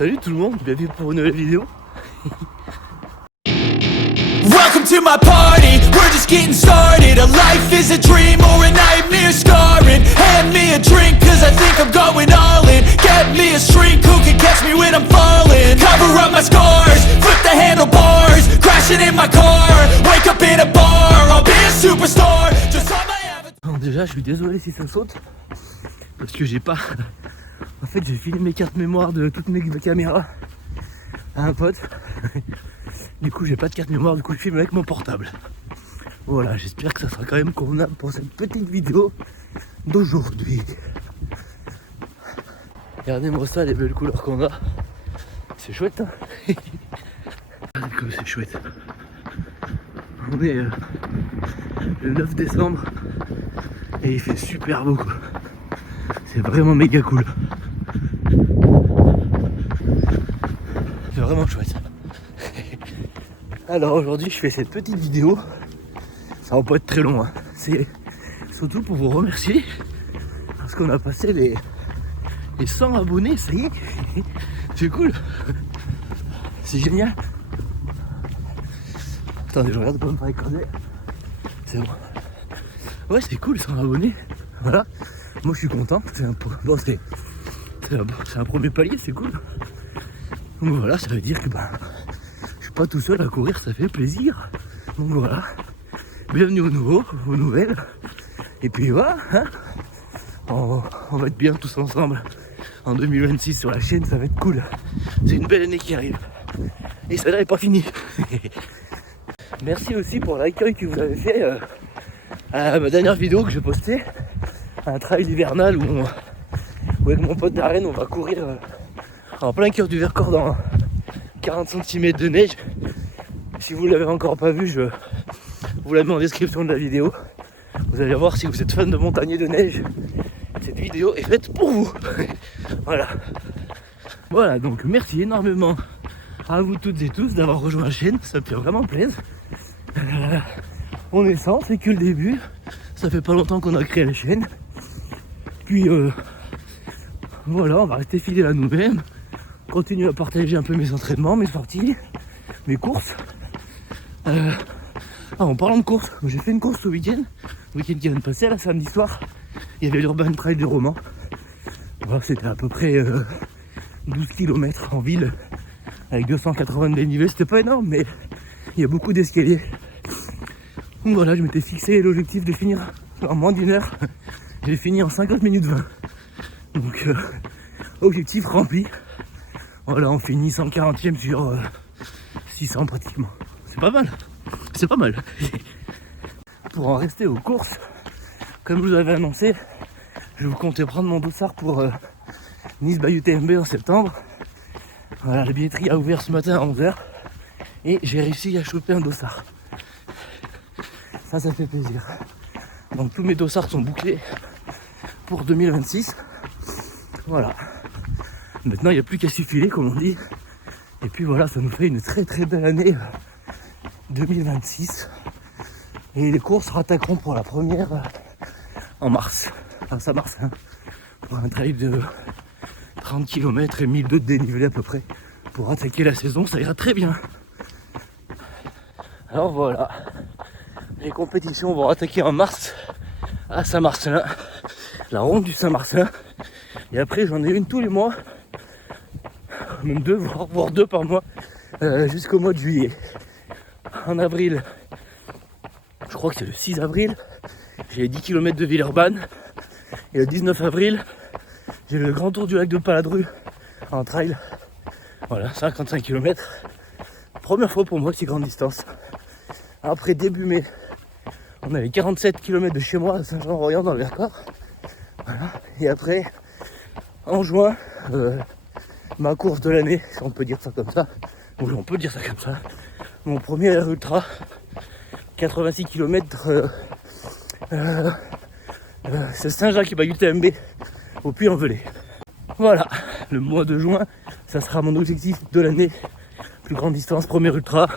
Salut tout le monde, bienvenue pour une nouvelle vidéo. Welcome to my party, we're just getting started. A life is a dream or a nightmare scarring. Hand me a drink cause I think I'm going all in. Get me a shrink who can catch me when I'm falling. Cover up my scars, flip the handlebars. Crashing in my car, wake up in a bar. I'll be a superstar, just on my avatar. Alors déjà je suis désolé si ça saute, parce que j'ai pas... En fait j'ai filé mes cartes mémoire de toutes mes caméras à un pote. Du coup j'ai pas de carte mémoire, du coup je filme avec mon portable. Voilà, j'espère que ça sera quand même convenable pour cette petite vidéo d'aujourd'hui. Regardez-moi ça, les belles couleurs qu'on a. C'est chouette, hein. Regardez comme c'est chouette. On est le 9 décembre et il fait super beau quoi. C'est vraiment méga cool. C'est vraiment chouette. Alors aujourd'hui je fais cette petite vidéo. Ça va pas être très long, hein. C'est surtout pour vous remercier parce qu'on a passé les 100 abonnés, ça y est. C'est cool. C'est génial. Attendez, je regarde pas me faire écraser. C'est bon. Ouais, c'est cool, 100 abonnés. Voilà. Moi je suis content. C'est un premier palier, c'est cool. Donc voilà, ça veut dire que je suis pas tout seul à courir, ça fait plaisir. Donc voilà. Bienvenue aux nouveaux, aux nouvelles. Et puis voilà, hein. On va être bien tous ensemble en 2026 sur la chaîne, ça va être cool. C'est une belle année qui arrive. Et celle-là n'est pas finie. Merci aussi pour l'accueil que vous avez fait à ma dernière vidéo que j'ai postée. Un trail hivernal où avec mon pote Darren on va courir en plein cœur du Vercors dans 40 cm de neige. Si vous ne l'avez encore pas vu, je vous la mets en description de la vidéo. Vous allez voir si vous êtes fan de montagne et de neige. Cette vidéo est faite pour vous. Voilà. Voilà, donc merci énormément à vous toutes et tous d'avoir rejoint la chaîne. Ça me fait vraiment plaisir. On est 100, c'est que le début. Ça fait pas longtemps qu'on a créé la chaîne. Puis voilà, on va rester fidèle à nous-mêmes. Continuer à partager un peu mes entraînements, mes sorties, mes courses. En parlant de courses, j'ai fait une course ce week-end qui vient de passer, là samedi soir. Il y avait l'Urban Trail du Roman. Voilà, c'était à peu près 12 km en ville avec 280 de dénivelé. C'était pas énorme, mais il y a beaucoup d'escaliers. Donc voilà, je m'étais fixé l'objectif de finir en moins d'une heure. J'ai fini en 50 minutes 20. Donc objectif rempli. Voilà, on finit 140e sur 600 pratiquement. C'est pas mal. C'est pas mal. Pour en rester aux courses, comme je vous avais annoncé, je vous comptais prendre mon dossard pour Nice by UTMB en septembre. Voilà, la billetterie a ouvert ce matin à 11h et j'ai réussi à choper un dossard. Ça fait plaisir. Donc tous mes dossards sont bouclés pour 2026. Voilà. Maintenant il n'y a plus qu'à s'y comme on dit. Et puis voilà, ça nous fait une très très belle année 2026. Et les courses rattaqueront pour la première en mars. Enfin ça mars, hein. Pour un trail de 30 km et 1002 de dénivelé à peu près. Pour attaquer la saison, ça ira très bien. Alors voilà. Les compétitions vont attaquer en mars à Saint-Marcelin. La ronde du Saint-Marcelin. Et après j'en ai une tous les mois. Même deux, voire deux par mois. Jusqu'au mois de juillet. En avril, je crois que c'est le 6 avril, j'ai les 10 km de Villeurbanne. Et le 19 avril, j'ai le grand tour du lac de Paladru en trail. Voilà, 55 km. Première fois pour moi, si grande distance. Après début mai, on a les 47 km de chez moi à Saint-Jean-Royan dans le Vercors. Voilà. Et après, en juin, ma course de l'année, si on peut dire ça comme ça. Oui, on peut dire ça comme ça. Mon premier ultra, 86 km, c'est Saint-Jacques by UTMB au Puy-en-Velay. Voilà, le mois de juin, ça sera mon objectif de l'année. Plus grande distance, premier ultra.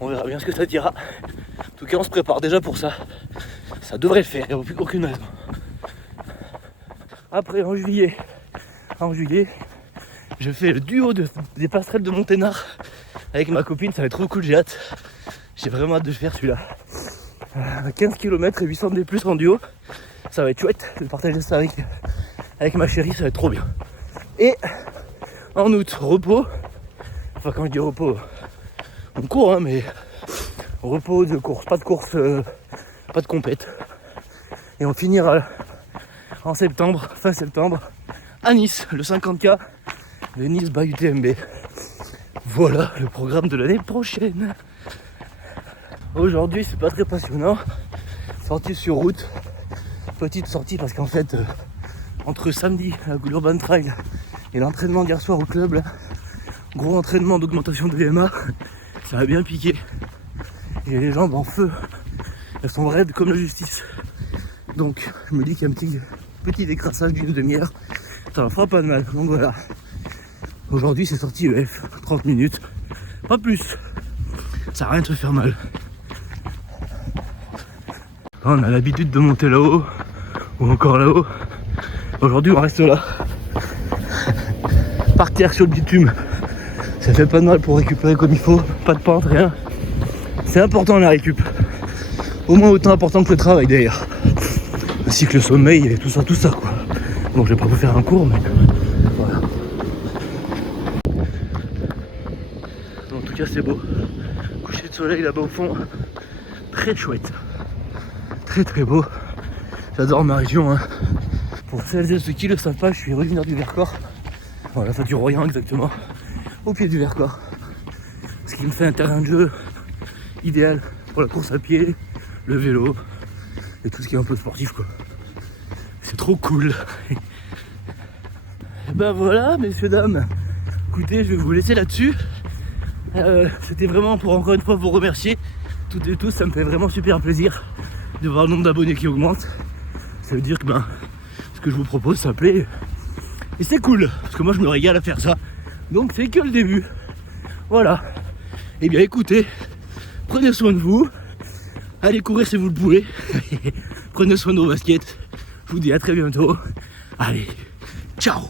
On verra bien ce que ça dira. En tout cas, on se prépare déjà pour ça. Ça devrait le faire, il n'y a aucune raison. Après, en juillet, en juillet. Je fais le duo des passerelles de Monténard avec ma copine, ça va être trop cool, j'ai hâte. J'ai vraiment hâte de faire celui-là. 15 km et 800 D+ en duo, ça va être chouette de partager ça avec ma chérie, ça va être trop bien. Et en août, repos, enfin quand je dis repos, on court hein, mais repos de course, pas de compète. Et on finira en septembre, fin septembre, à Nice, le 50K de Nice by UTMB. Voilà le programme de l'année prochaine. Aujourd'hui c'est pas très passionnant, sortie sur route, petite sortie parce qu'en fait entre samedi à l'Urban Trail et l'entraînement d'hier soir au club là, gros entraînement d'augmentation de VMA, ça a bien piqué et les jambes en feu, elles sont raides comme la justice, donc je me dis qu'il y a un petit décrassage d'une demi-heure, ça leur fera pas de mal. Donc voilà, aujourd'hui c'est sorti EF, 30 minutes, pas plus, ça a rien de se faire mal. On a l'habitude de monter là-haut, ou encore là-haut. Aujourd'hui on reste là. Par terre sur le bitume, ça fait pas de mal pour récupérer comme il faut, pas de pente, rien. C'est important la récup. Au moins autant important que le travail d'ailleurs. Ainsi que le sommeil et tout ça quoi. Bon, je vais pas vous faire un cours, mais voilà. En tout cas c'est beau. Coucher de soleil là-bas au fond, très chouette. Très beau, j'adore ma région hein. Pour celles et ceux qui le savent pas, je suis originaire du Vercors, voilà, enfin du Royan exactement, au pied du Vercors, ce qui me fait un terrain de jeu idéal pour la course à pied, le vélo et tout ce qui est un peu sportif quoi. C'est trop cool. Et ben voilà messieurs dames, écoutez, je vais vous laisser là-dessus. C'était vraiment pour encore une fois vous remercier toutes et tous, ça me fait vraiment super plaisir de voir le nombre d'abonnés qui augmente. Ça veut dire que ce que je vous propose ça plaît et c'est cool parce que moi je me régale à faire ça, donc c'est que le début. Voilà, et bien écoutez, prenez soin de vous, allez courir si vous le pouvez. Prenez soin de vos baskets, je vous dis à très bientôt, allez, ciao.